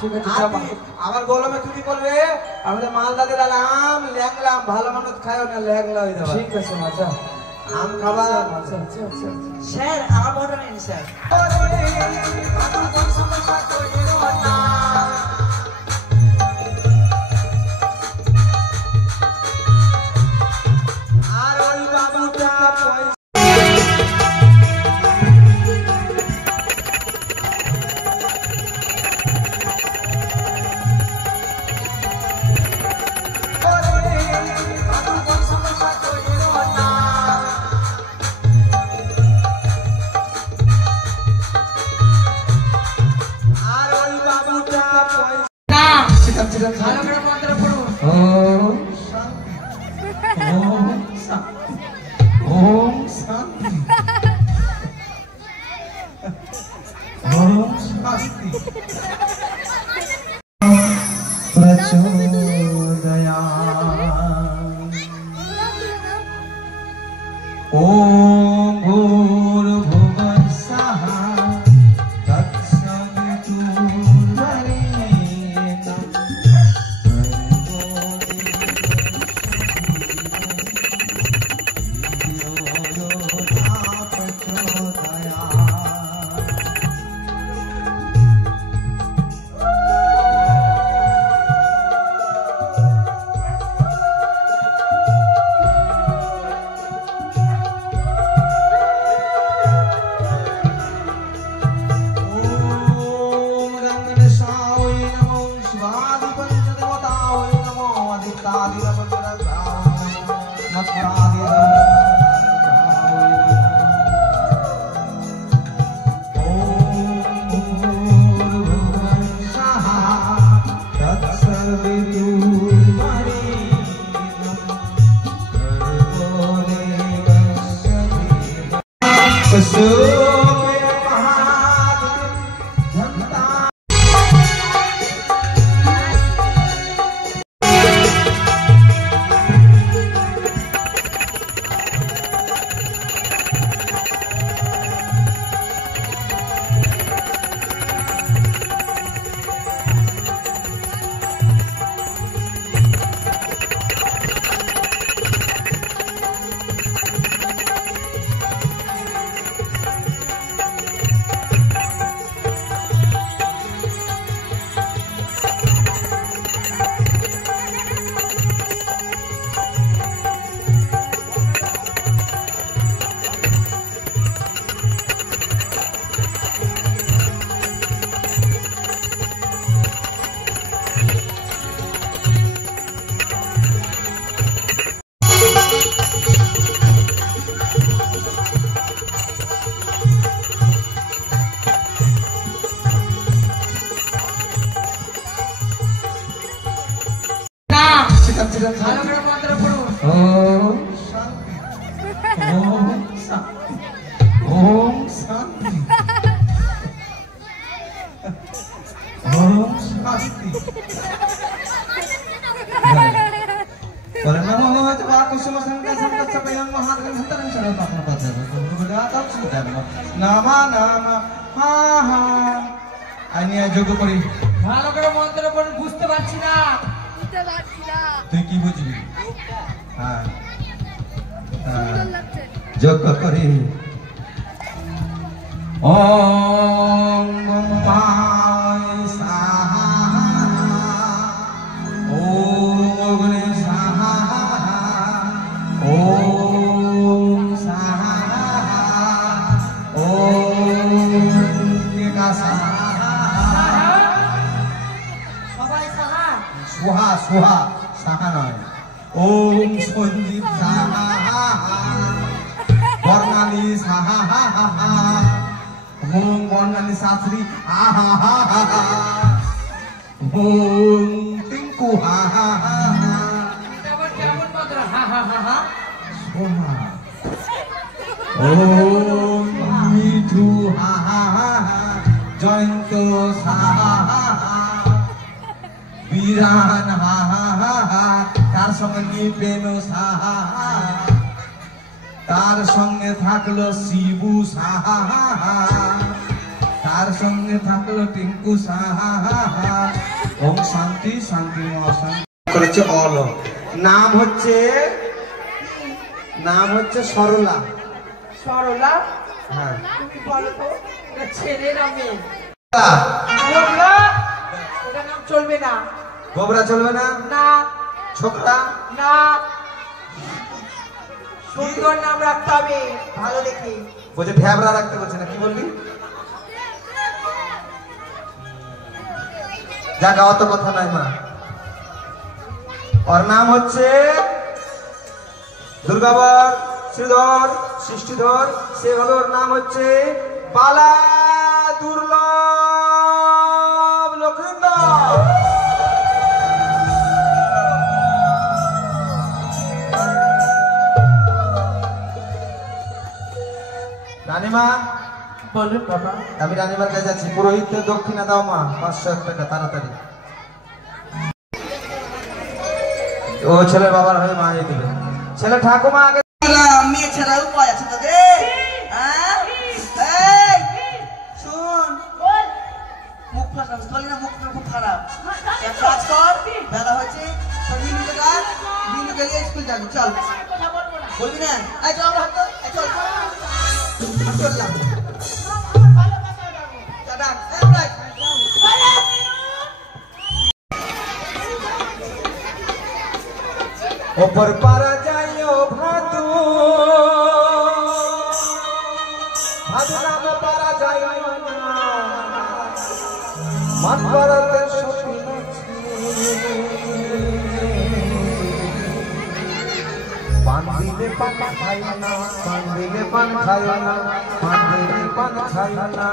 ঠিক আছে আমার গোলমে চুরি করবে আমাদের মালদাতে দালাম ল্যাংলাম ভালো মানুষ খায়ও না ল্যাংলা হয়ে যাবে ঠিক আছে মাচা আম খাবা আচ্ছা আচ্ছা আচ্ছা স্যার আমার বড় নেই স্যার আর ওই বাবুটা তার সঙ্গে থাকলো টিঙ্কু সাহা। ওম শান্তি শান্তি অশান্তি করেছে অল। নাম হচ্ছে সরলা। সরলা? হ্যাঁ। তুমি বলো তো এটা ছেলে না মেয়ে? এটা নাম চলবে না। গোবরা চলবে না? না। ছোকরা? না। সুন্দর নাম রাখতে হবে, ভালো দেখে। বলছে ঢ্যাবরা রাখতে বলছে না, কি বললি? যা গাওয়া তো কথা নাই মা। ওর নাম হচ্ছে দুর্গাবর, শ্রীধর, সৃষ্টিধর। সে হলো, ওর নাম হচ্ছে বালা দুর্লভ লক্ষ্মীন্দর। রানীমা বলুন বাবা। আমি রানীমার কাছে যাচ্ছি, পুরোহিতদের দক্ষিণা দাও মা, 500 টাকা তাড়াতাড়ি। ও ছেলের বাবার হয়ে মা দিবে। ছেলে ঠাকুমা আগে মেয়ে ছাড়া উপায় আছে তোদের? হ্যাঁ? শোন, মুখ ফাটাস বলি না, মুখটা খুব খারাপ। এক কাজ কর, বেলা হয়েছে, মিনুকে ডাক, মিনু গেলে স্কুল যাবি, চল। বলবি না? এই চল, আমরা হাঁটতো, এই চল। চললাম। ডাক, এই ওপর পারা যাইও ভাদু, ভাদু নাম পারা যাইও না, মন পারাতে সখী পান দিলে পান খাই না, পান দিলে পান খাই না, পান দিলে পান খাই না।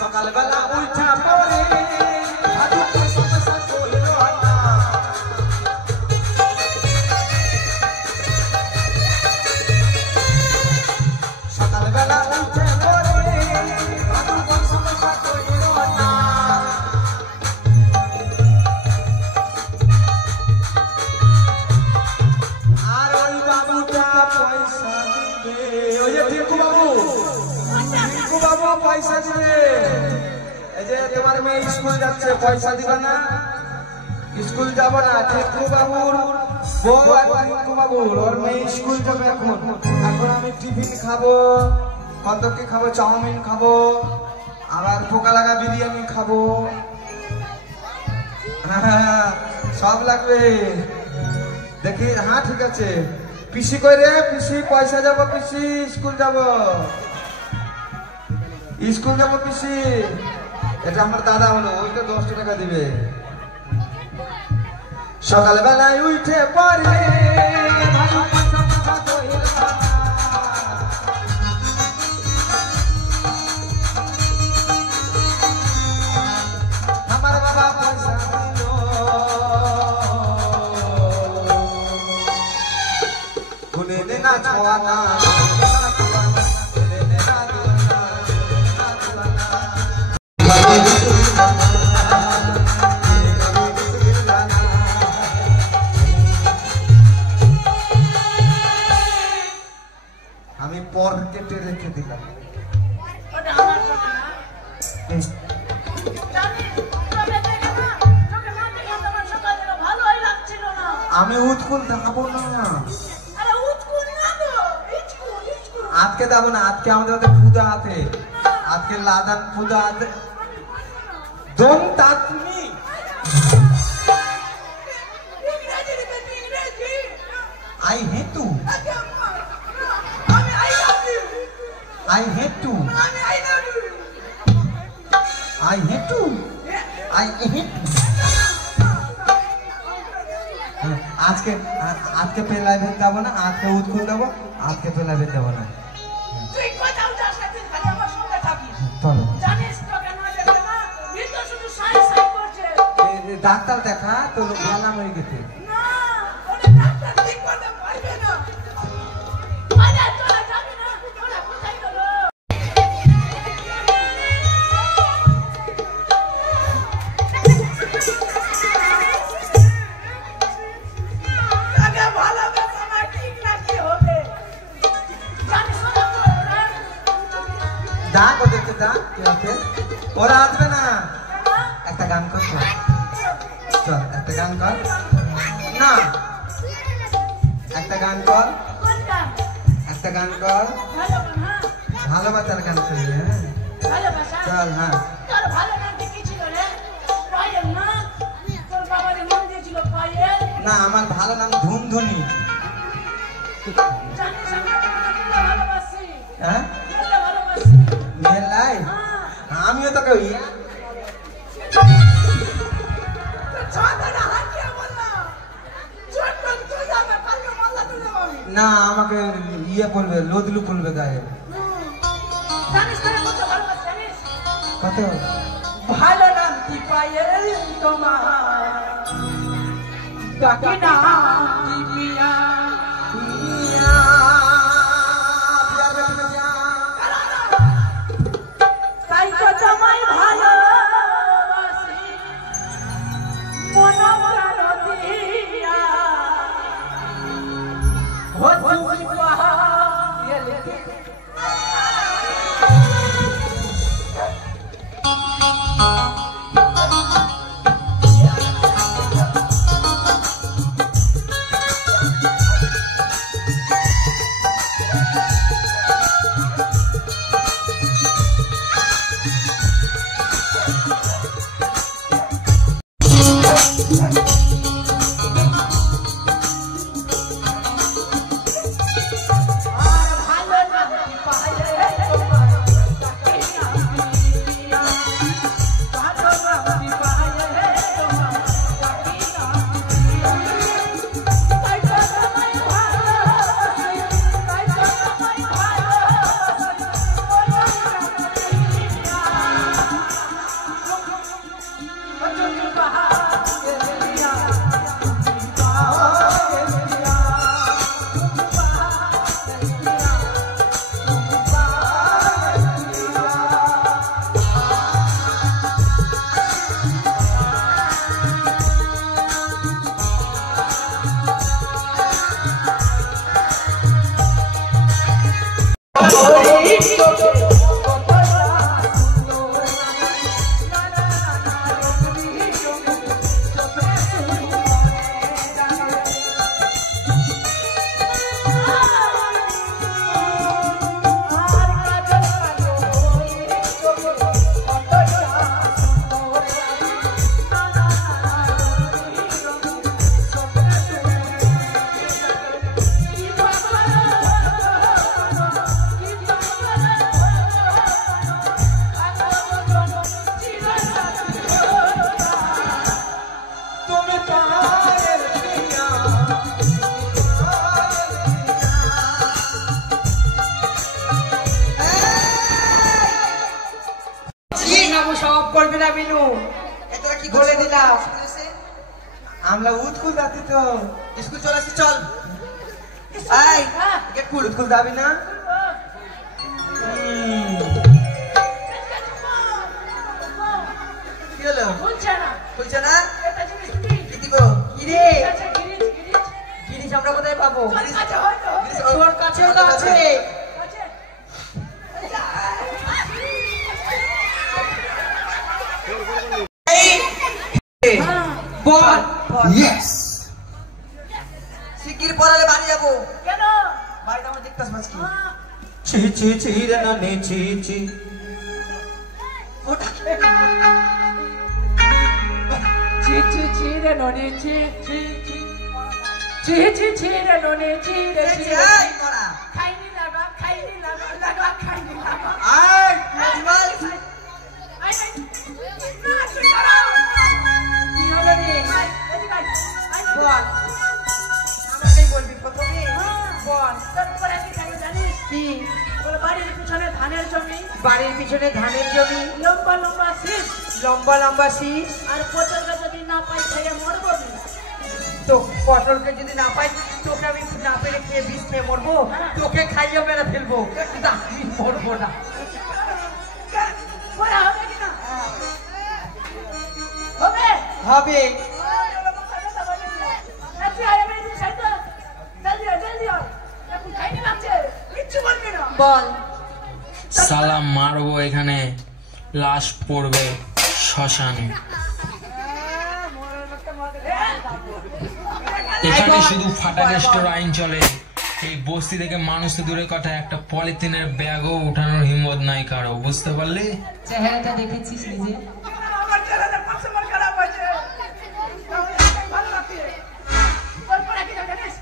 সকালবেলা উঠা পরে সকালবেলা উঠে পরে আর ওই বাবুটা পয়সা দিবে, ওই যে টিঙ্কু বাবু, টিঙ্কু বাবু পয়সা দিবে। এই যে তোমার মেয়ে স্কুল যাচ্ছে, পয়সা দিবে না? স্কুল যাব না, টিঙ্কু বাবুর বউ আর টিঙ্কু বাবুর, ওর মেয়ে স্কুল যাবে এখন। এখন আমি টিফিন খাবো, কত কি খাবো, চাউমিন খাবো, আবার পোকা লাগা বিরিয়ানি খাবো, সব লাগবে দেখি। হ্যাঁ ঠিক আছে। পিসি কই রে? পিসি পয়সা যাব, পিসি স্কুল যাব, স্কুল যাব পিসি। এটা আমার দাদা হলো, ওইটা 10 টাকা দিবে। সকালবেলায় উঠে পড়ে আমার বাবা পয়সা দিল গুনে না ছোয়া না আমি পর কেটে রেখে দিলাম আমি উৎকুল দেখাবো না আজকে দেবো না আজকে আমাদের পূজা আছে আজকে লাদান পূজা আছে দম তাতনি I hate to. I hate to. I hate to. I hate to. আজকে আজকে পেলাই ভেদ দেবো না আজকে উৎকুল দেবো আজকে পেলাই ভেদ দেবো না ডাক্তার দেখা তোর বেলা হয়ে গেছে ডাক ওদেরকে ডাক ওরা আসবে না একটা গান কর চল একটা গান কর না একটা গান কর একটা গান কর ভালোবাসার গান করবি হ্যাঁ চল হ্যাঁ না আমার ভালো নাম ধুনধুনি হ্যাঁ মেলাই আমিও তোকে না আমাকে ইয়ে পড়বে লোদলু পড়বে গায়ে কত ভালো নাম কি পায়েল তোমার কাকি না কি মিয়া তাই তো তোমায় ভালোবাসি মন প্রাণ দিয়া ও তুমি পায়েল পড়বি না বিনু, তোরা কি বলে দিলাম। আমরা উৎকুল যাচ্ছি তো। স্কুল চলে আসছি, চল। এই গেট খুল। উৎকুল যাবি না? কি হলো? খুলছে না। খুলছে না? এটা জিনিস কি? কি দিব? গিরি আছে, গিরি। জিনিস আমরা কোথায় পাবো? তোর কাছে হয়তো। তোর কাছেও তো আছে। আছে। বল। ইয়েস। শিগগির পড়ালে বাড়ি যাবো। কেন? বাড়িতে আমার দেখতে আসবাস কি? ছি ছি ছি রে না নে ছি ছি। ওটা ছি ছি ছি রে ননি ছি ছি ছি। ছি ছি ছি রে ননি ছি রে ছি রে। এই পড়া। খাইনি লাগা খাইনি লাগা খাইনি লাগা। I ball. আই না তুই দাঁড়াও। কি হলো রে? এদিকে আয়। আয় বল। আমাকেই বলবি প্রথমে। বল। তারপরে কি খাই জানিস? কি? বলে বাড়ির পিছনে ধানের জমি, বাড়ির পিছনে ধানের জমি, লম্বা লম্বা শীষ, লম্বা লম্বা শীষ। আর পটলটা যদি না পাই খেয়ে মরবো না। তো পটলকে যদি না পাই, তোকে আমি না পেরে খেয়ে বিষ খেয়ে মরবো, তোকে খাইয়ে মেরে ফেলবো, কিন্তু আমি মরবো না। পরে হবে কি না? হবে? হবে। বল। সালা মারবো এখানে, লাশ পড়বে শ্মশানে। এখানে শুধু ফাটা কেস্টের আইন চলে। এই বস্তি থেকে মানুষ তো দূরে কথা, একটা পলিথিনের ব্যাগও উঠানোর হিম্মত নাই কারো, বুঝতে পারলি? চেহারাটা দেখেছিস নিজে?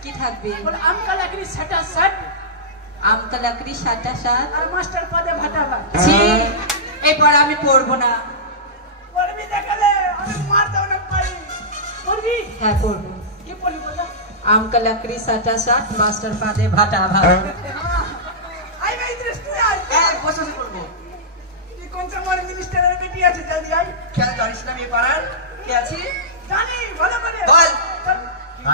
কি থাকবে? আমকা লাকড়ি সাটা সাট আমকা লাকড়ি সাটা সাত। আর মাস্টার পদে ভাটা ভাট। ছি, এবার আমি পড়বো না। পড়বি দেখালে আমি মার দাও না পারি। পড়বি? হ্যাঁ পড়বো। কি পড়বি বলো? আমকা লাকড়ি সাটা সাত, মাস্টার পাদে ভাটা ভাট। আই ভাই দৃষ্টি আই। এই বসে বসে পড়বো। তুই কোন সময় মিনিস্টারের বেটি আছে জলদি আই। কেন জানিস না আমি পাড়ার কে আছি? জানি ভালো করে। বল।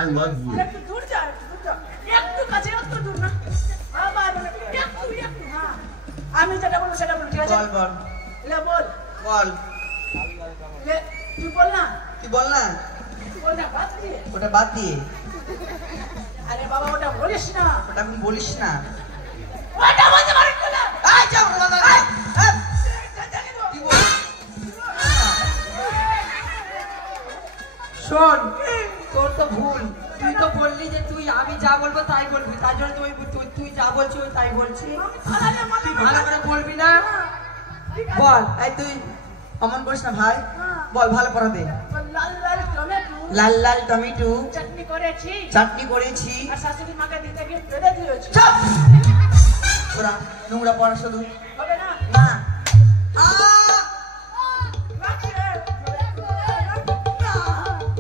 I love you. একটু দূর যা, দূর যা। একটু কাছে একটু দূর না। আবার একটু হ্যাঁ। আমি যেটা বলবো সেটা বল, ঠিক আছে? বল বল লে বল। বল। লে তুই বল না। তুই বল না। বল না বাদ দিয়ে। ওটা বাদ দিয়ে। আরে বাবা ওটা বলিস না। ওটা আমি বলিস না। ওটা বলতে পারিস না। এই যাও বাবা। কি বল? শোন, তোর তো ভুল। তুই তো বললি যে তুই আমি যা বলবো তাই বলবি, তার জন্য তুই যা বলছি ওই তাই বলছি। তুই ভালো করে বলবি না। বল। এই তুই অমন করিস না ভাই। বল ভালো পড়াতে। লাল লাল টমেটো লাল লাল টমেটো চাটনি করেছি চাটনি করেছি। আর শাশুড়ি মাকে দিতে গিয়ে ফেলে দিয়েছি। চুপ! ওরা নোংরা পড়া শুধু হবে না? না। লাগছে।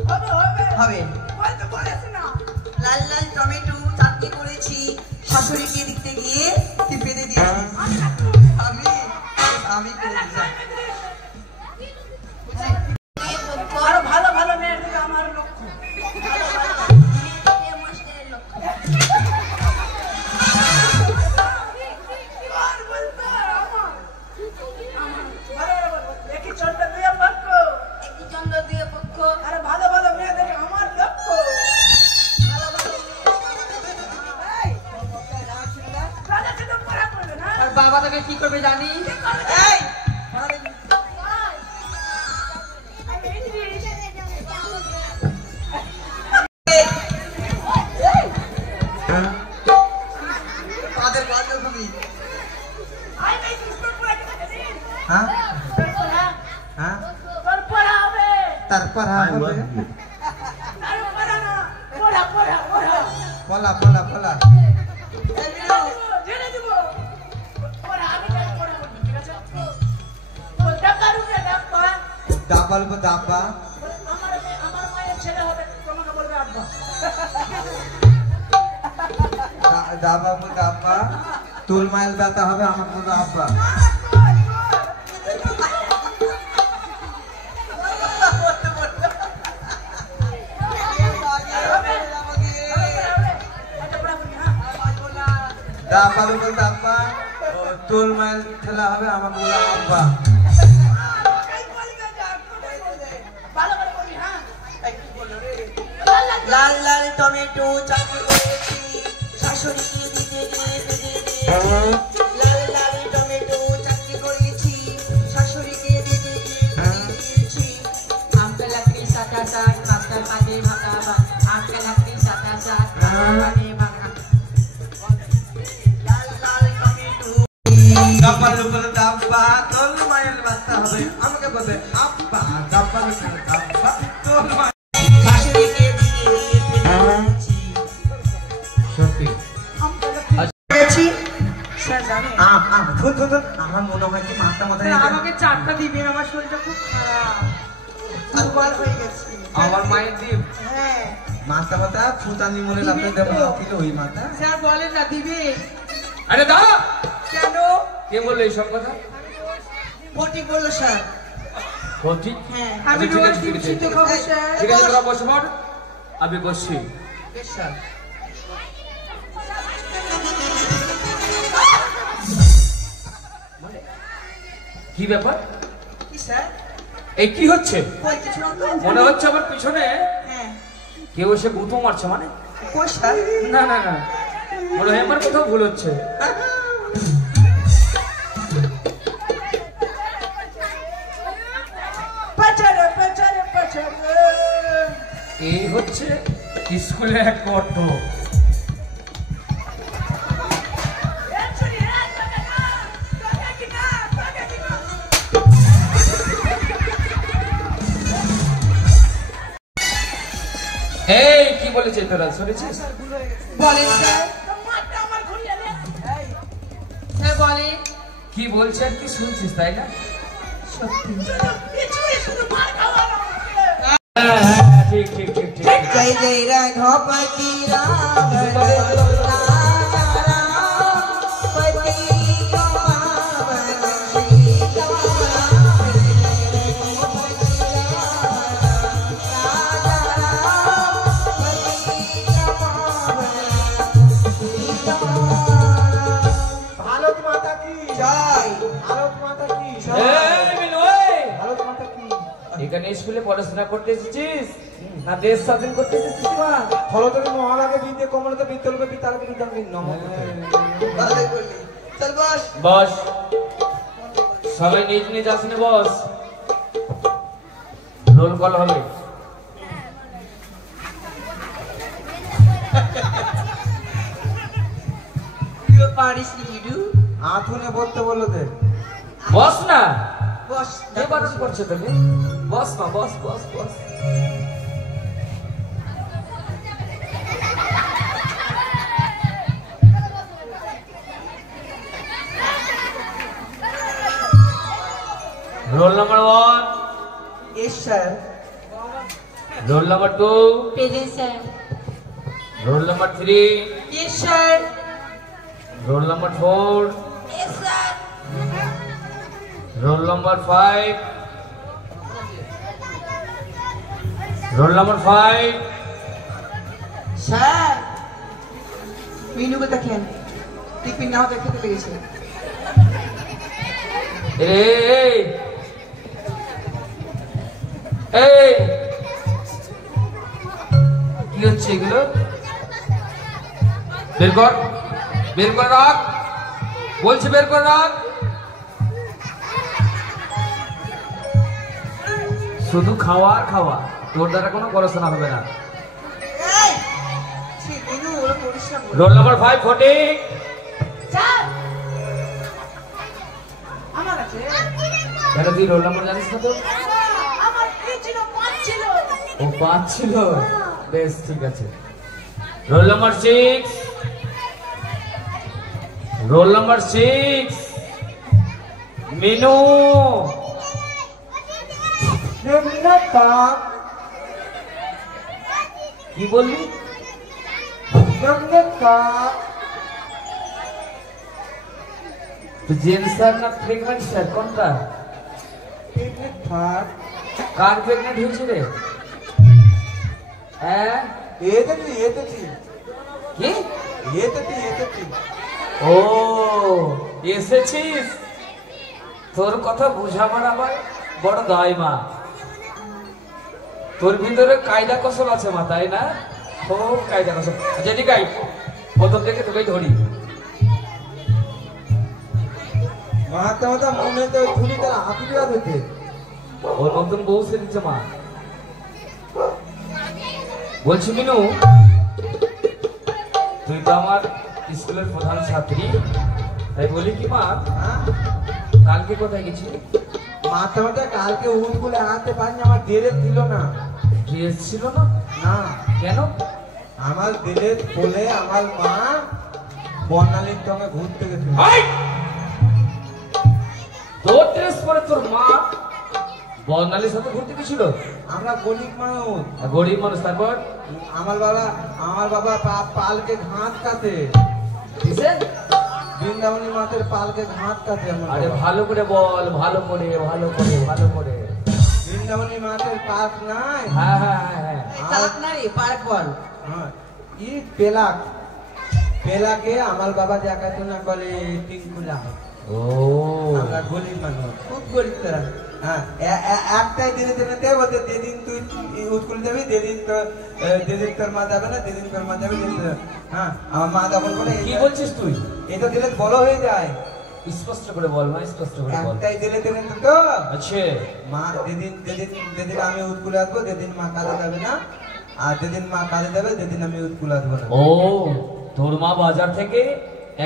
হবে হবে। হবে। বলতে বলিস না। লাল লাল টমেটো চাটনি করেছি, শাশুড়িকে দিতে গিয়ে তুই ফেলে দিয়েছি। আমি আমি করেছি। আরো ভালো ভালো মেয়ের দিকে আমার লক্ষ্য। আর বলতে আমার। ভালো ভালো বল। একই চন্দ্র দুয়ে পক্ষ। একই চন্দ্র দিয়ে পক্ষ। আরে ভালো ভালো মেয়ে দেখে আমার লক্ষ্য। ভালো ভালো এই, রাজা শুধু পড়া করবে না। আর বাবা তোকে কি করবে জানি? এই তাদের বাজে তুমি। হ্যাঁ হ্যাঁ তারপর হবে পলা পলা পলা ডাবল ডাব্বা আমার মায়ের ছেলে হবে, তোমাকে বলবে আব্বা। ডাবা ডাব্বা তুল মাইল ব্যথা হবে আমার মতো আব্বা। দাপার উপর দাপা তোল মাইল খেলা হবে আমাকে বলে আব্বা লাল লাল টমেটো চাটনি করেছি শাশুড়িকে দিতে লাল লাল টমেটো চাটনি করেছি শাশুড়িকে দিতে দিয়েছি আমকা লাকড়ি সাটা সাট মাস্টার পাতে ভাতা ভাত আমকা লাকড়ি সাটা সাট মাস্টার পাতে ভাতা লাল লাল টমেটো দাপার উপর দাপা তোল মাইল বাঁচতে হবে আমাকে বলে আব্বা দাপার উপর দাপা তোল মাইল শাশুড়িকে দিতে দিয়েছি সত্যি পেয়েছি স্যার জানেন আমার মনে হয় কি মাথা মাথায় আমাকে 4টা দিবেন আমার শরীরটা খুব খারাপ দুবার হয়ে গেছে আমার মায়ের দ্বীপ হ্যাঁ মাথা মাথা ফুটানি মনে লাগবে দেবো ছিল ওই মাথা স্যার বলেন না দিবে আরে দাঁড়া কেন কে বললো এইসব কথা ফটিক বললো স্যার সত্যি হ্যাঁ আমি ঠিক রোজ আছে, ডিম ঠিক আছে। সিদ্ধ খাবো স্যার ঠিক আছে তোরা বসে পড় আমি বসছি বেশ স্যার কি ব্যাপার কি স্যার এই কি হচ্ছে কই কিছু না তো মনে হচ্ছে আমার পিছনে হ্যাঁ কেউ এসে গুঁতো মারছে মানে কই স্যার না না না মনে হয় আমার কোথাও ভুল হচ্ছে পাচারে পাচারে পাচারে এই হচ্ছে স্কুলে এক অর্থ এই কি বলেছে তোরা শুনেছিস বলেন স্যার স্যার বলেন কি বলছে আর কি শুনছিস তাই না হ্যাঁ, হ্যাঁ, ঠিক ঠিক ঠিক ঠিক জয় জয় রাঘবতি রাম ভারত মাতা কি জয় ভারত মাতা কি এই মিনু, এই! ভারত মাতা কি এখানে স্কুলে পড়াশোনা করতে এসেছিস না দেশ স্বাধীন করতে এসেছিস মা ফলতরি মহারাগে বিদ্যে কমলতে বিদ্যলকে পিতার বিরুদ্ধে নম ভালো করলি চল বস বস সবাই নিজ নিজ আসনে বস রোল কল হবে তুইও পারিস নি হিডু আথুনে বলতে বললো দে বস না বস কে বারণ করছে তোকে বস মা বস বস বস roll number 1 yes sir roll number 2 present sir roll number 3 yes sir roll number 4 yes sir roll number 5 roll number 5 sir মিনুকে দেখেন টিফিন নাও দেখতে লেগেছে এই এই কি হচ্ছে এগুলো বের কর রাখ বলছি বের কর রাখ শুধু খাওয়া আর খাওয়া তোর দ্বারা কোনো পড়াশোনা হবে না এই ছি মিনু ওরা পরিষ্কার করে রোল নাম্বার 5 40 স্যার আমার আছে কেন তুই রোল নাম্বার জানিস না তো আমার কি ছিল 5 ছিল ও 5 ছিল বেশ ঠিক আছে roll number 6 roll number 6 Minu কি বললি তো জেন্টস স্যার না প্রেগনেন্ট স্যার কোনটা কার প্রেগনেন্ট হয়েছে রে হ্যাঁ কি ও এসেছিস, তোর কথা বুঝাবার আমার বড় দায় মা। তোর ভিতরে কায়দা কৌশল আছে মা, তাই না? খুব কায়দা কৌশল। যেটি গাই প্রথম থেকে তোকে ধরি। মাথা মাথা মনে তো ধুলি তার হাতি দেওয়া হইতে। ও নতুন বউ সে দিচ্ছে মা। বলছি মিনু, তুই তো আমার স্কুলের প্রধান ছাত্রী, তাই বলি কি মা, হ্যাঁ কালকে কোথায় গেছিলি? মাথা মাথা কালকে উঠ গুলো আনতে পারিনি, আমার ডেরে দিল না। ড্রেস ছিল না? না কেন? আমার দিলে বলে আমার মা বর্ণালীর সঙ্গে ঘুরতে গেছিল। হাই! তোর ড্রেস পরে তোর মা বর্ণালীর সাথে ঘুরতে গেছিল? আমরা গরিব মানুষ, গরিব মানুষ, তারপর আমার বাবা পালকে ঘাট কাটে, কিসে? বৃন্দাবনী মাতের পালকে ঘাট কাটে আমার আরে বাবা। ভালো করে বল, ভালো করে ভালো করে ভালো করে। বৃন্দাবনী মাতের পার্ক নাই? হ্যাঁ হ্যাঁ হ্যাঁ হ্যাঁ। চালাক না রে, পার্ক বল। হ্যাঁ, ই পেলাকে আমার বাবা দেখাতো না, বলে টিঙ্কুলা। ও আমরা গরিব মানুষ, খুব গরিব তারা। হ্যাঁ, একটাই দিনে দিনে বলতে যেদিন তুই স্কুল যাবি যেদিন তোর মা যাবে না, যেদিন তোর মা যাবে হ্যাঁ, আমার মা তখন বলে কি বলছিস তুই? এই তো দিলে বড় হয়ে যায়। স্পষ্ট করে বল মা, স্পষ্ট করে বল। একটাই দিলে দিনে তো আচ্ছা, মা যেদিন আমি স্কুলে আসবো, যেদিন মা কাজে যাবে না, আর যেদিন মা কাজে যাবে যেদিন আমি স্কুলে আসবো না। ও তোর মা বাজার থেকে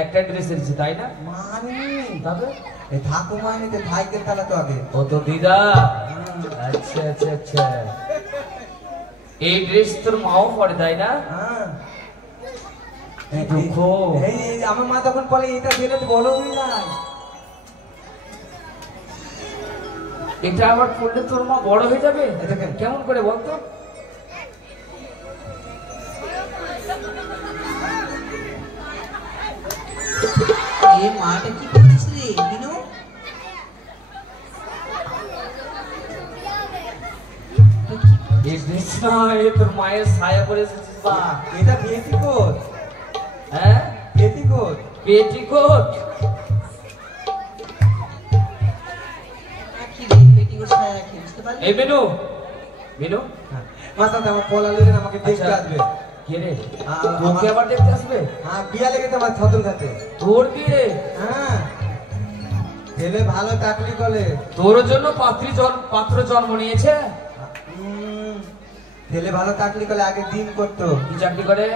একটা ড্রেস এনেছে তাই না? মানি তবে এই ঠাকুমা নিতে ভাইকে তাহলে তো আগে। ও তো দিদা। আচ্ছা আচ্ছা আচ্ছা, এই ড্রেস তোর মাও পরে তাই না? হ্যাঁ, দুঃখ। এই আমার মা তখন বলে এটা দিলে তো বড় হয়ে যায়। এটা আবার পড়লে তোর মা বড় হয়ে যাবে? এটা কেন? কেমন করে বলতো? এ মাটা কি করছিস রে মিনু? এই ড্রেস না, এ তোর মায়ের ছায়া পরে এসেছিস বা? এটা পেটিকোট, হ্যাঁ পেটিকোট। পেটিকোট। কি রে পেটিকোট ছায়া রাখি, বুঝতে পারলি? এই মেনু মেনু মাথা আমার পলা লেগে আমাকে দেখতে আচ্ছা। আসবে। কে রে? আ- তোকে আবার দেখতে আসবে? হ্যাঁ, বিয়া লেগে তো আমার ছদর খাতে। তোর কি রে? হ্যাঁ, ছেলে ভালো চাকরি করে। তোর জন্য পাত্র জন্ম নিয়েছে? ছেলে ভালো চাকরি করে, আগে দিন করতো। কি চাকরি করে?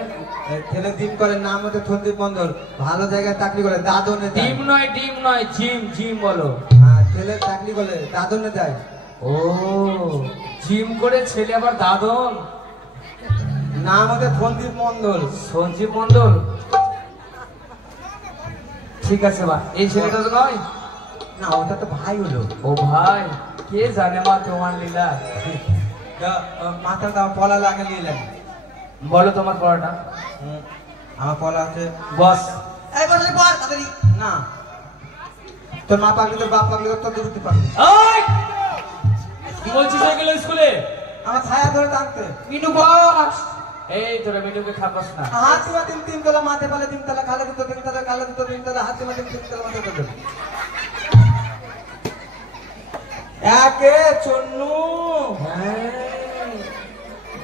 ছেলে দিন করে, নাম হচ্ছে সন্দীপ মন্ডল, ভালো জায়গায় চাকরি করে, দাদনে যায়। ডিম নয় জিম জিম বলো। হ্যাঁ, ছেলে চাকরি করে দাদনে যায়। ও জিম করে ছেলে আবার দাদন। নাম হচ্ছে সন্দীপ মন্ডল। সঞ্জীব মন্ডল। ঠিক আছে বা, এই ছেলেটা তো নয়? না, ওটা তো ভাই হলো। ও ভাই, কে জানে মা তোমার লীলা। মাথাটা আমার পলা লাগে নিলেন। বলো তোমার পড়াটা। আমার পলা আছে বস। এই বসে পড় তাড়াতাড়ি। না, তোর মা পাকলে, তোর বাপ পাকলে, তোর তো বুঝতে পারবি। ওই কি বলছিস এগুলো স্কুলে? আমার ছায়া ধরে টানতে। মিনু বস। এই তোরা মিনুকে খাপাস না। হাত দিবা তিন তলা, মাথে পালে 3 তলা, খালে দুটো 3 তলা, কালে দুটো 3 তলা, হাত দিবা 3 তলা, মাথে দুটো। একে চন্নু,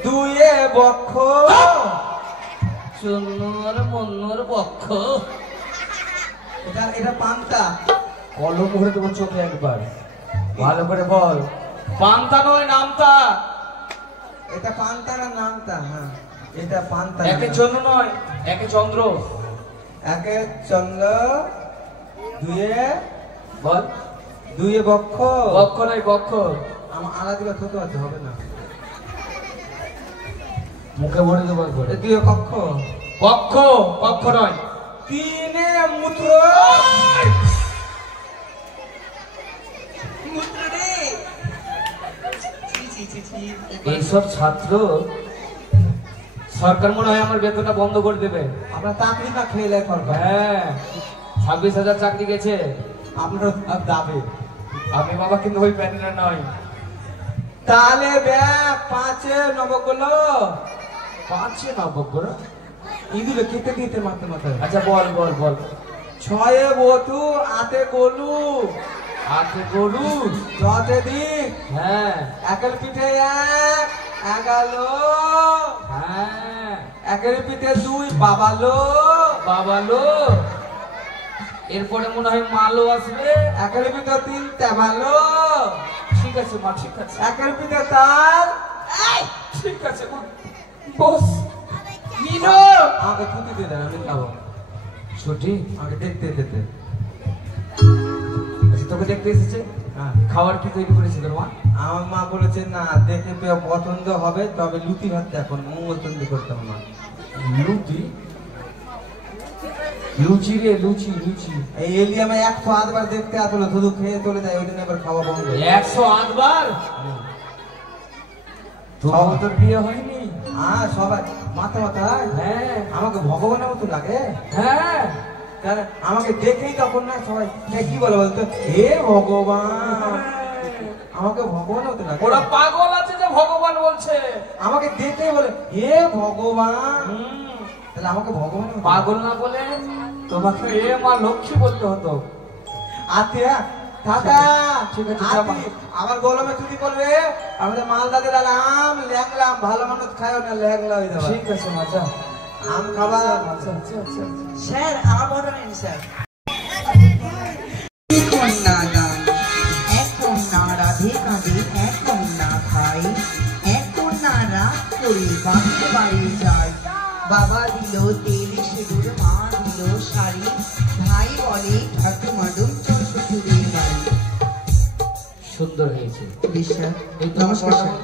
দুয়ে বক্ষ, চুন্নুর মন্নুর বক্ষ। এটা পান্তা। কলম ভরে দেবো চোখে একবার। ভালো করে বল। পান্তা নয় নামতা। এটা পান্তা না নামতা? হ্যাঁ, এটা পান্তা। একে চন্দ্র নয়, একে চন্দ্র। একে চন্দ্র, দুয়ে বল। দুয়ে বক্ষ। বক্ষ নয় বক্ষ। আমার আলাদা ছোট আছে, হবে না। মুখে ভরে দেবো একবার। দুয়ে কক্ষ। কক্ষ কক্ষ নয়। তিনে মূত্র। মূত্র রে। ছি ছি ছি ছি। এইসব ছাত্র সরকার মনে হয় আমার বেতনটা বন্ধ করে দেবে। আমরা চাকরি না খেলে সরকার। হ্যাঁ, 26,000 চাকরি গেছে। আপনার দাবি। আমি বাবা কিন্তু ওই প্যানেলের নয়। তাহলে ব্যাগ 5 নবগুলো 5 নবগ্রহ। ইগুলো কেটে কেটে মারতে মারতে। আচ্ছা বল বল বল। ছয়ে বধু আতে গলু হাতে গরু। যতে দিক হ্যাঁ একের পিঠে এক এগালো হ্যাঁ একের পিঠে দুই বাবালো বাবালো। এরপরে মনে হয় মালও আসবে। একের পিঠে তিন তেমালো ঠিক আছে মা, ঠিক আছে, একের পিঠে তার ঠিক আছে মা। বস মিনু আমাকে ছুটি দিয়ে দেন, আমি খাবো। ছুটি? আমাকে দেখতে যেতে। আচ্ছা, তোকে দেখতে এসেছে? হ্যাঁ, খাবার কি তৈরি করেছে তোর মা? আমার মা বলেছে না দেখে পেয়ে পছন্দ হবে তবে লুচি ভাত এখন মঙ্গল তন্দি করতাম না। লুচি? লুচি রে, লুচি লুচি। এই এলিয়ামে 108 বার দেখতে আসলো, শুধু খেয়ে চলে যায়, ওই জন্য এবার খাওয়া বন্ধ। 108 বার? তবু তোর বিয়ে হয়নি? হ্যাঁ, সবাই মাথা মাথায় হ্যাঁ আমাকে ভগবানের মতো লাগে। হ্যাঁ তাহলে আমাকে দেখেই তখন না সবাই কি বলে বলতো, হে ভগবান, আমাকে ভগবানের মতো লাগে। ওরা পাগল আছে যে ভগবান বলছে। আমাকে দেখেই বলে হে ভগবান, তাহলে আমাকে ভগবানের মতো পাগল না বলে তোমাকে এ মা লক্ষ্মী বলতে হতো। আতিয়া দাদা, ঠিক আছে, আতি, আমার গলমে চুরি করবে, আমাদের মালদাতে আম ল্যাংলাম, ভালো মানুষ খায় না, ল্যাংলা হয়ে যাবে। ঠিক আছে মা, যা। আম খাবা। আচ্ছা আচ্ছা আচ্ছা। স্যার আমার কথা নেই স্যার। কন্যা দান এক কন্যা রাধে কাঁদে, এক কন্যা খাই, এক কন্যা রাত করে বাপের বাড়ি যায়। বাবা দিল তেল সিঁদুর, মা দিল শাড়ি, ভাই বলে ঠাকুমাডুম চল শ্বশুরের বাড়ি। সুন্দর হয়েছে। স্যার এই তো নমস্কার স্যার।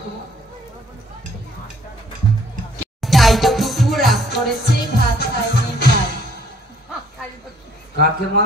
তাই তো কুকুর রাগ করেছে, ভাত খাইনি খাই। কাকে মা